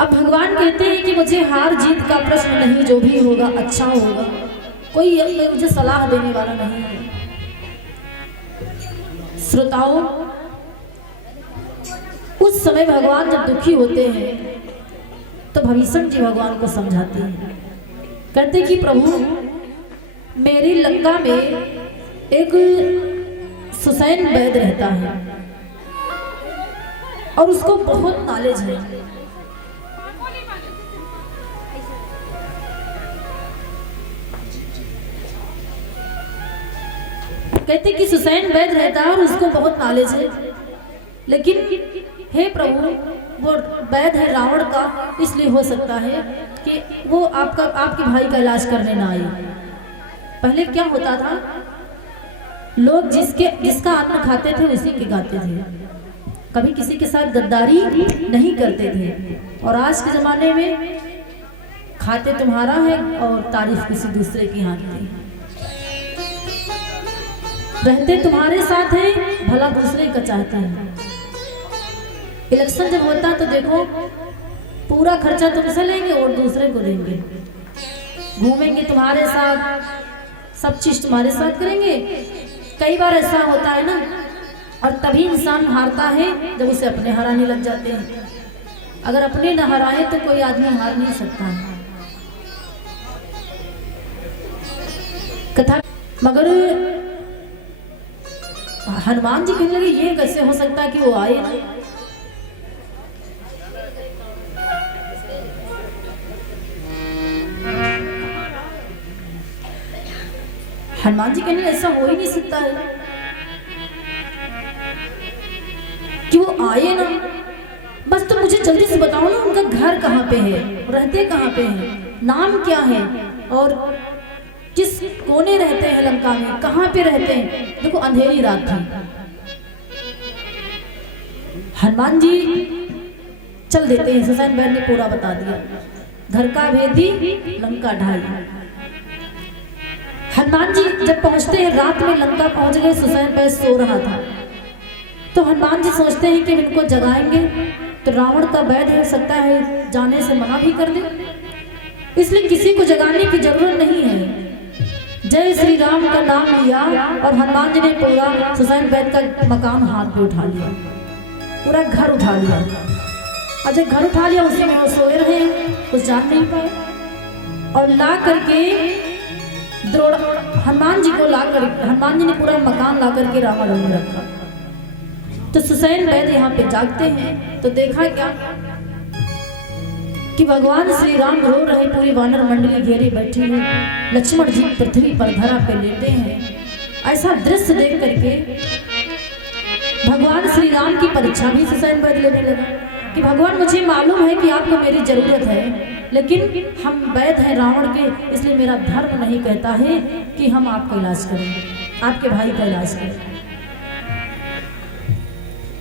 अब भगवान कहते हैं कि मुझे हार जीत का प्रश्न नहीं, जो भी होगा अच्छा होगा। कोई मुझे सलाह देने वाला नहीं है। श्रोताओं, उस समय भगवान जब दुखी होते हैं तो भविष्य जी भगवान को समझाते हैं, कहते कि प्रभु मेरी लंका में एक सुसैन वैद्य रहता है और उसको बहुत नॉलेज है। कहते कि सुसैन वैद्य रहता है और उसको बहुत नॉलेज है, लेकिन हे प्रभु वो वैद्य है रावण का, इसलिए हो सकता है कि वो आपके भाई का इलाज करने ना आए। पहले क्या होता था, लोग जिसका अन्न खाते थे उसी के गाते थे, कभी किसी के साथ गद्दारी नहीं करते थे। और आज के जमाने में खाते तुम्हारा है और तारीफ किसी दूसरे की हाथ की, रहते तुम्हारे साथ है, भला दूसरे का चाहते हैं। इलेक्शन जब होता तो देखो पूरा खर्चा तुमसे लेंगे और दूसरे को देंगे, घूमेंगे तुम्हारे साथ, सब चीज तुम्हारे साथ करेंगे। कई बार ऐसा होता है ना, और तभी इंसान हारता है जब उसे अपने हराने लग जाते हैं। अगर अपने न हराए तो कोई आदमी हार नहीं सकता है। कथा मगर हनुमान जी कहने लगे ये कैसे हो सकता है कि वो आए ना। हनुमान जी कहने ऐसा हो ही नहीं सकता है कि वो आए ना। बस तुम मुझे जल्दी से बताओ ना, उनका घर कहाँ पे है, रहते कहाँ पे हैं, नाम क्या है और किस कोने रहते हैं लंका में, कहाँ पे रहते हैं। देखो अंधेरी रात थी, हनुमान जी चल देते हैं। सुसैन वैद्य ने पूरा बता दिया, घर का भेदी लंका ढाई। हनुमान जी जब पहुंचते हैं, रात में लंका पहुंच गए, सुसैन वैद्य सो रहा था। तो हनुमान जी सोचते हैं कि इनको जगाएंगे तो रावण का वैद्य हो सकता है जाने से मना भी कर दे, इसलिए किसी को जगाने की जरूरत नहीं है। जय श्री राम का नाम लिया और हनुमान जी ने पूरा सुसैन वैद्य का मकान हाथ में उठा लिया, पूरा घर उठा लिया। और जब घर उठा लिया उसी में वो सोए रहे, कुछ जान नहीं पाए। और ला करके हनुमान जी ने पूरा मकान ला करके रावण में रखा। तो सुसैन वैद्य यहाँ पे जागते हैं तो देखा क्या कि भगवान श्री राम रो रहे, पूरी वानर मंडली घेरे बैठी है, लक्ष्मण जी पृथ्वी पर धरा पे लेटे हैं। ऐसा दृश्य देख करके भगवान श्री राम की परीक्षा भी सुसैन वैद्य लेने लगा कि भगवान मुझे मालूम है कि आपको मेरी जरूरत है, लेकिन हम वैद्य हैं रावण के, इसलिए मेरा धर्म नहीं कहता है कि हम आपका इलाज करें, आपके भाई का इलाज करें,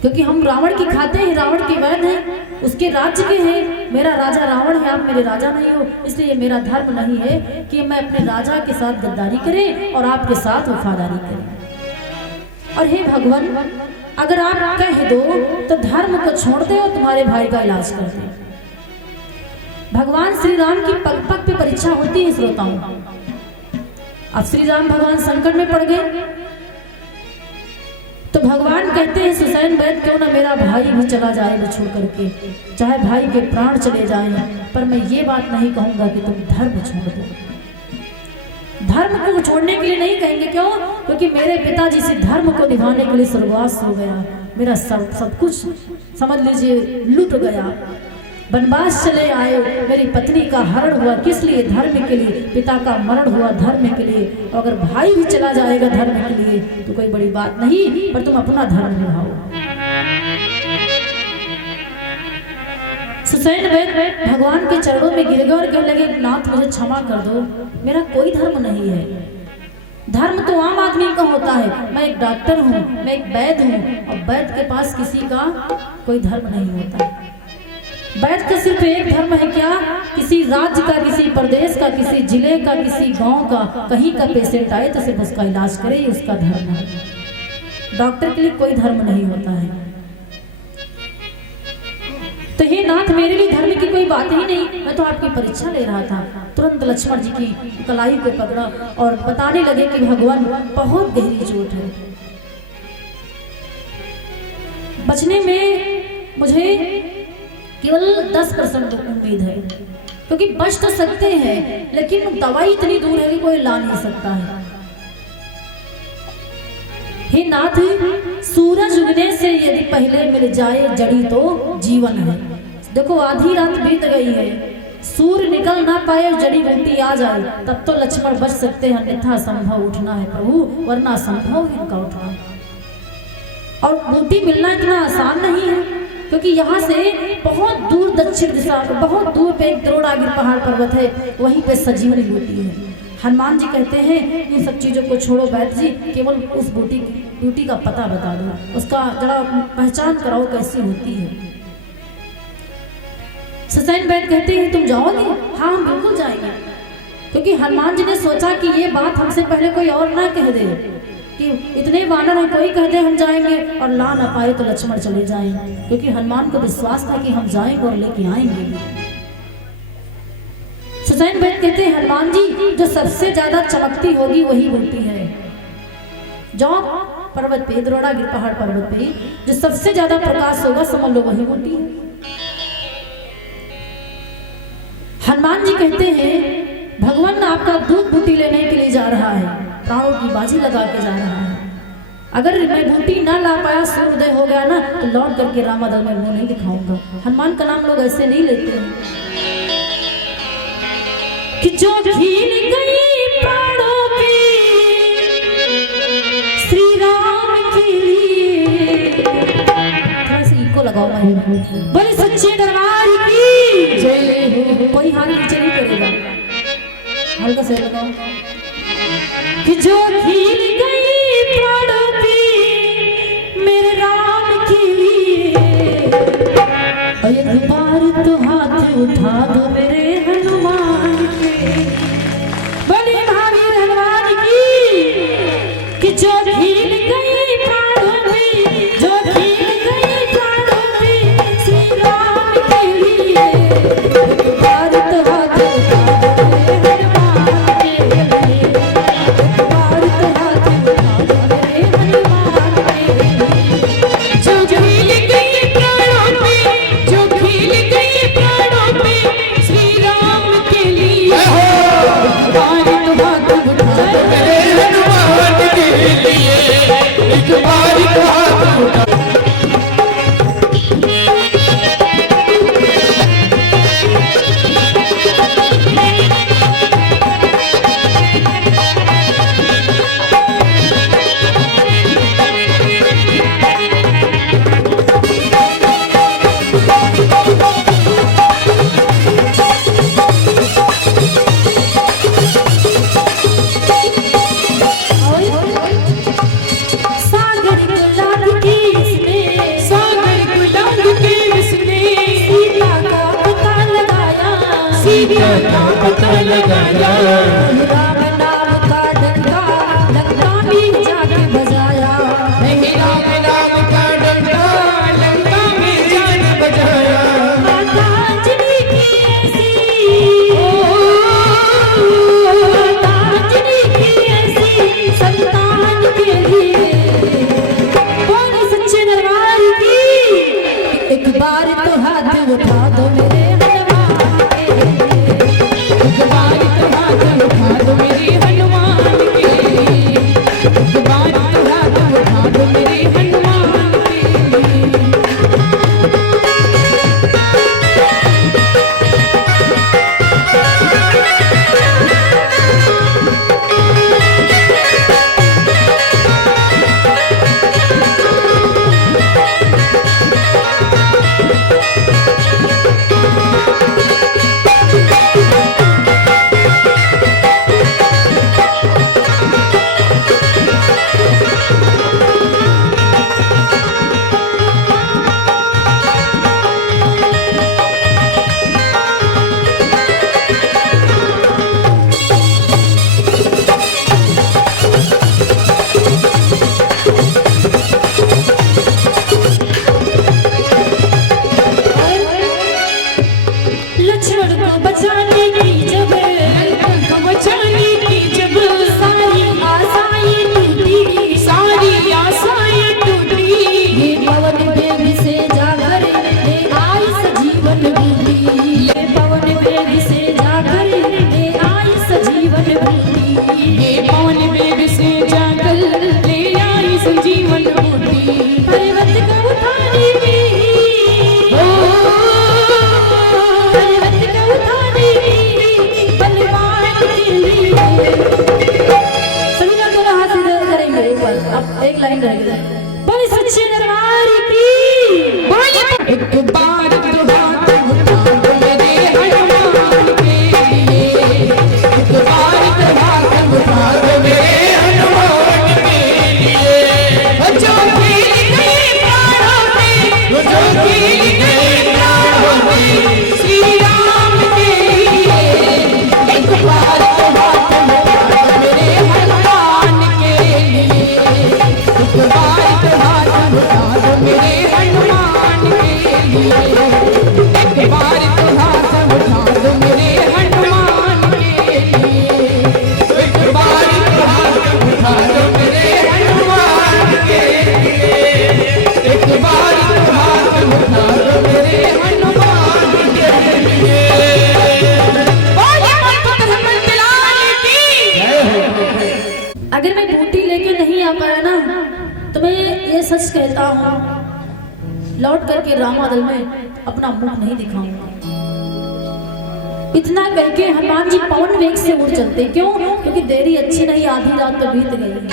क्योंकि हम रावण की खाते हैं, रावण के वैद्य हैं, उसके राज्य के हैं। मेरा राजा रावण है, आप मेरे राजा नहीं हो, इसलिए मेरा धर्म नहीं है कि मैं अपने राजा के साथ गद्दारी करें और आपके साथ वफादारी करें। और हे भगवान, अगर आप कह दो तो धर्म को छोड़ दे और तुम्हारे भाई का इलाज कर दे। भगवान श्री राम की पग पग पे परीक्षा होती है श्रोताओं। अब श्री राम भगवान संकट में पड़ गए तो भगवान कहते हैं सुसैन वैद्य क्यों ना मेरा भाई भी चला जाए न छोड़ करके, चाहे भाई के प्राण चले जाएं, पर मैं ये बात नहीं कहूंगा कि तुम धर्म छोड़ दो। धर्म को छोड़ने के लिए नहीं कहेंगे, क्यों? क्योंकि मेरे पिताजी से धर्म को निभाने के लिए स्वर्गवास हो गया, मेरा सब कुछ समझ लीजिए लुट गया। वनवास चले आए, मेरी पत्नी का हरण हुआ, किस लिए? धर्म के लिए। पिता का मरण हुआ धर्म के लिए। अगर भाई भी चला जाएगा धर्म के लिए तो कोई बड़ी बात नहीं, पर तुम अपना धर्म निभाओ। सुसैन वैद्य भगवान के चरणों में गिर गए और कहने लगे नाथ मुझे क्षमा कर दो, मेरा कोई धर्म नहीं है। धर्म तो आम आदमी का होता है, मैं एक डॉक्टर हूँ, मैं एक वैद्य हूँ, और वैद्य के पास किसी का कोई धर्म नहीं होता। वैद्य का सिर्फ एक धर्म है, क्या? किसी राज्य का, किसी प्रदेश का, किसी जिले का, किसी गांव का कहीं का पेशेंट आए तो सिर्फ उसका इलाज करे, ये उसका धर्म है। डॉक्टर के लिए कोई धर्म नहीं होता है। तो हे नाथ मेरे लिए धर्म की कोई बात ही नहीं, मैं तो आपकी परीक्षा ले रहा था। तुरंत लक्ष्मण जी की कलाई को पकड़ा और बताने लगे कि भगवान बहुत गहरी चोट है, बचने में मुझे केवल 10% उम्मीद है, क्योंकि बच तो सकते हैं लेकिन दवाई इतनी दूर है कि कोई ला नहीं सकता है। हे नाथ, सूरज उगने से यदि पहले मिल जाए जड़ी तो जीवन है। देखो आधी रात बीत गई है, सूर्य निकल ना पाए और जड़ी बूटी आ जाए तब तो लक्ष्मण बच सकते हैं, अन्यथा संभव उठना है प्रभु, वरना संभव इनका उठना। और बूटी मिलना इतना आसान नहीं है, क्योंकि यहाँ से बहुत दूर दक्षिण दिशा, बहुत दूर पे एक द्रोणागिरि पहाड़ पर्वत है, वहीं पे सजीवनी बूटी है। हनुमान जी कहते हैं इन सब चीजों को छोड़ो वैद्य जी, केवल उस बूटी का पता बता दो, उसका जरा पहचान कराओ कैसी होती है। ससैन वैद्य कहते हैं तुम जाओगे? हाँ हम बिल्कुल जाएंगे, क्योंकि हनुमान जी ने सोचा कि ये बात हमसे पहले कोई और ना कह दे कि इतने वानर हैं, कोई कह दे हम जाएंगे और ला ना पाए तो लक्ष्मण चले जाएं, क्योंकि हनुमान को विश्वास था कि हम जाएंगे और लेके आएंगे। सुसैन वैद्य कहते हैं हनुमान जी जो सबसे ज्यादा चमकती होगी वही बूटी है। जो पर्वत पे, द्रोणागिरि पहाड़ पर्वत पे जो सबसे ज्यादा प्रकाश होगा समझ लो वही बूटी है। हनुमान जी कहते हैं भगवान आपका दूध बूटी लेने के लिए जा रहा है, प्राणों की बाजी लगा के जा रहा है। अगर मैं बूटी ना ला पाया, सूर्योदय हो गया ना, तो लौट करके रामादल में मुंह नहीं दिखाऊंगा। हनुमान का नाम लोग ऐसे नहीं लेते हैं कि जो खिल गई प्राणों पे श्री राम के लिए। थोड़ा सा इको लगाओ भाई, बोले सच्चे दरबार की जय। कोई हाथ नीचे नहीं करेगा, हल्का से लगाओ कि जो खिल गई प्राणों पे मेरे राम के लिए, एक बार तो हाथ उठा दो मेरे हनुमान के। बोले महावीर हनुमान की कि जो खिल गई प्राणों पे, जो खिल गई प्राणों पे श्री राम के लिए, एक बार तो हाथ उठा दो मेरे हनुमान के लिए, एक बार तो हाथ उठा दो मेरे हनुमान के लिए। जो खिल गई प्राणों पे, जो खिल गई प्राणों पे श्री राम के लिए, एक बार तो हाथ उठा दो मेरे हनुमान के लिए, एक बार तो हाथ उठा। सीता का पता लगाया, राम नाम का डंका लंका में जाके बजाया, राम नाम का डंका लंका में जाके बजाया। माता अंजलि की ऐसी, माता अंजलि की ऐसी संतान के लिए, बोले सच्चे दरबार की एक बार तो हाथ उठा दो मेरे हनुमान के लिए, एक बार तो हाथ उठा दो मेरे हनुमान के लिए, एक बार तो हाथ उठा दो मेरे हनुमान के लिए। सच कहता हूँ, लौट करके रामादल में अपना मुख नहीं दिखाऊंगा। इतना कह के हनुमान जी पवन वेग से उड़ चलते। क्यों? क्योंकि देरी अच्छी नहीं, आधी रात तो बीत गई।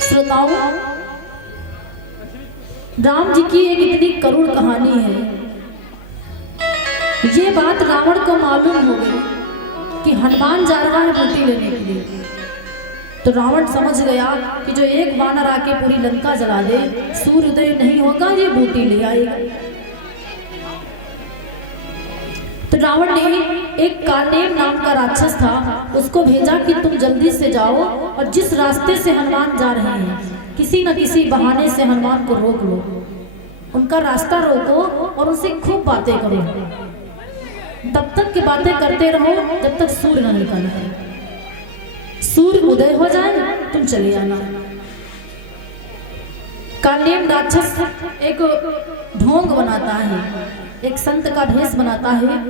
श्रोताओं, राम जी की एक इतनी करुण कहानी है। ये बात रावण को मालूम हो गई कि हनुमान जा रहा है बूटी लेने के लिए। तो रावण समझ गया कि जो एक वानर आके पूरी लंका जला दे, सूर्योदय नहीं होगा, ये बूटी ले आएगा। तो रावण ने एक कालनेम नाम का राक्षस था, उसको भेजा कि तुम जल्दी से जाओ और जिस रास्ते से हनुमान जा रहे हैं किसी न किसी बहाने से हनुमान को रोक लो, उनका रास्ता रोको और उनसे खूब बातें करो। तब तक की बातें करते रहो जब तक सूर्य न निकल आए। सूर्य उदय हो जाए तुम चले आना। कालनेम राक्षस एक ढोंग बनाता है, एक संत का भेष बनाता है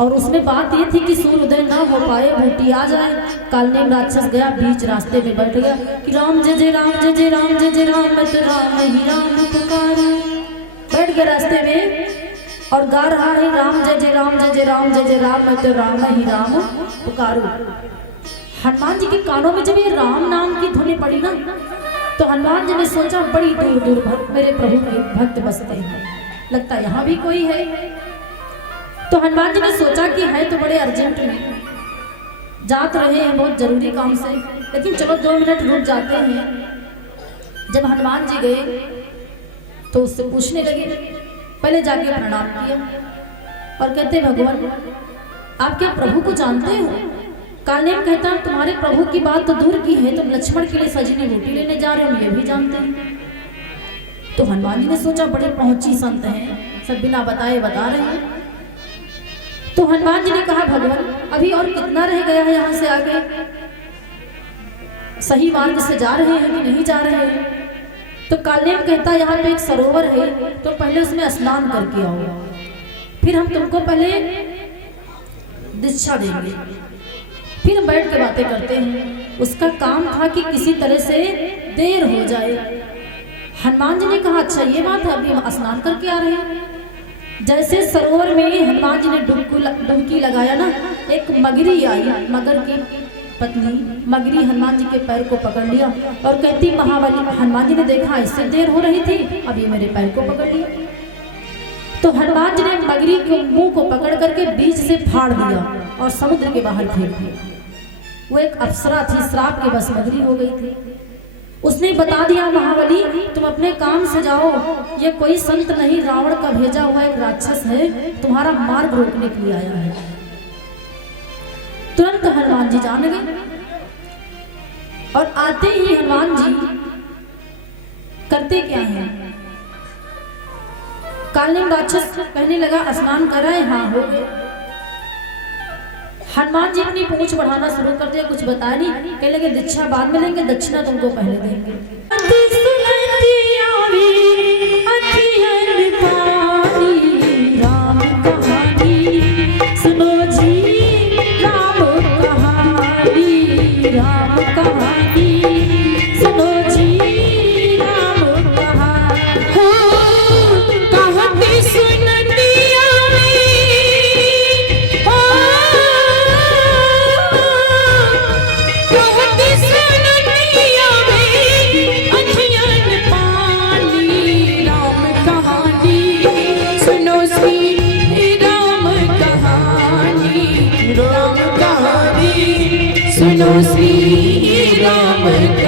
और उसमें बात ये थी कि सूर्योदय ना हो पाए, बूटी आ जाए। कालनेम राक्षस गया, बीच रास्ते में बैठ गया कि राम जय जय राम जय जय राम जय जय राम, मैं तो राम ही राम पुकारूं। बैठ गया रास्ते में और गा रहा है राम जय जय राम जय जय राम जय जय राम, मैं तो राम ही राम पुकारूं। हनुमान जी के कानों में जब ये राम नाम की धुनी पड़ी ना, तो हनुमान जी ने सोचा बड़ी दूर दूर मेरे प्रभु के भक्त बसते हैं, लगता यहाँ भी कोई है। तो हनुमान जी ने सोचा कि है तो बड़े अर्जेंट में जात रहे हैं, बहुत जरूरी काम से, लेकिन चलो 2 मिनट रुक जाते हैं। जब हनुमान जी गए तो उससे पूछने लगे, पहले जाके प्रणाम किया और कहते भगवान आप क्या प्रभु को जानते हो? कालनेम कहता तुम्हारे प्रभु की बात तो दूर की है, तुम लक्ष्मण के लिए सजनी बूटी लेने जा रहे हो, ये भी जानते हैं। तो हनुमान जी ने सोचा बड़े पहुंची संत हैं, सब बिना बताए बता रहे हैं। तो हनुमान जी ने कहा भगवान अभी और कितना रह गया है यहाँ से आगे, सही मार्ग से जा रहे हैं कि नहीं जा रहे हैं? तो कालनेम कहता यहाँ पे एक सरोवर है, तो पहले उसमें स्नान करके आओ, फिर हम तुमको पहले दीक्षा देंगे, फिर हम बैठ के बातें करते हैं। उसका काम था कि किसी तरह से देर हो जाए। हनुमान जी ने कहा अच्छा ये बात है, अभी हम स्नान करके आ रहे हैं। जैसे सरोवर में हनुमान जी ने डुबकी लगाया ना, एक मगरी आई, मगर की पत्नी मगरी हनुमान जी के पैर को पकड़ लिया और कहती महाबली, हनुमान जी ने देखा इससे देर हो रही थी, अब ये मेरे पैर को पकड़ लिया। तो हनुमान जी ने मगरी के मुंह को पकड़ करके बीच से फाड़ दिया और समुद्र के बाहर फेंक दिया। वो एक अप्सरा थी, श्राप के बस मगरी हो गई थी। उसने बता दिया महाबली तुम अपने काम से जाओ, ये कोई संत नहीं, रावण का भेजा हुआ एक राक्षस है, तुम्हारा मार्ग रोकने के लिए आया है। तुरंत हनुमान जी जान गए और आते ही हनुमान जी करते क्या है, कालनेम राक्षस कहने लगा स्नान कर रहे? हाँ हो गए। हनुमान जी अपनी पूंछ बढ़ाना शुरू कर दिया, कुछ बताया नहीं, कहने लगे दीक्षा बाद में लेंगे, दक्षिणा तुमको पहले देंगे। राम कहानी सुनो जी, राम कहानी, राम कहानी सुनो जी, राम कहानी सुन सुनो श्री राम।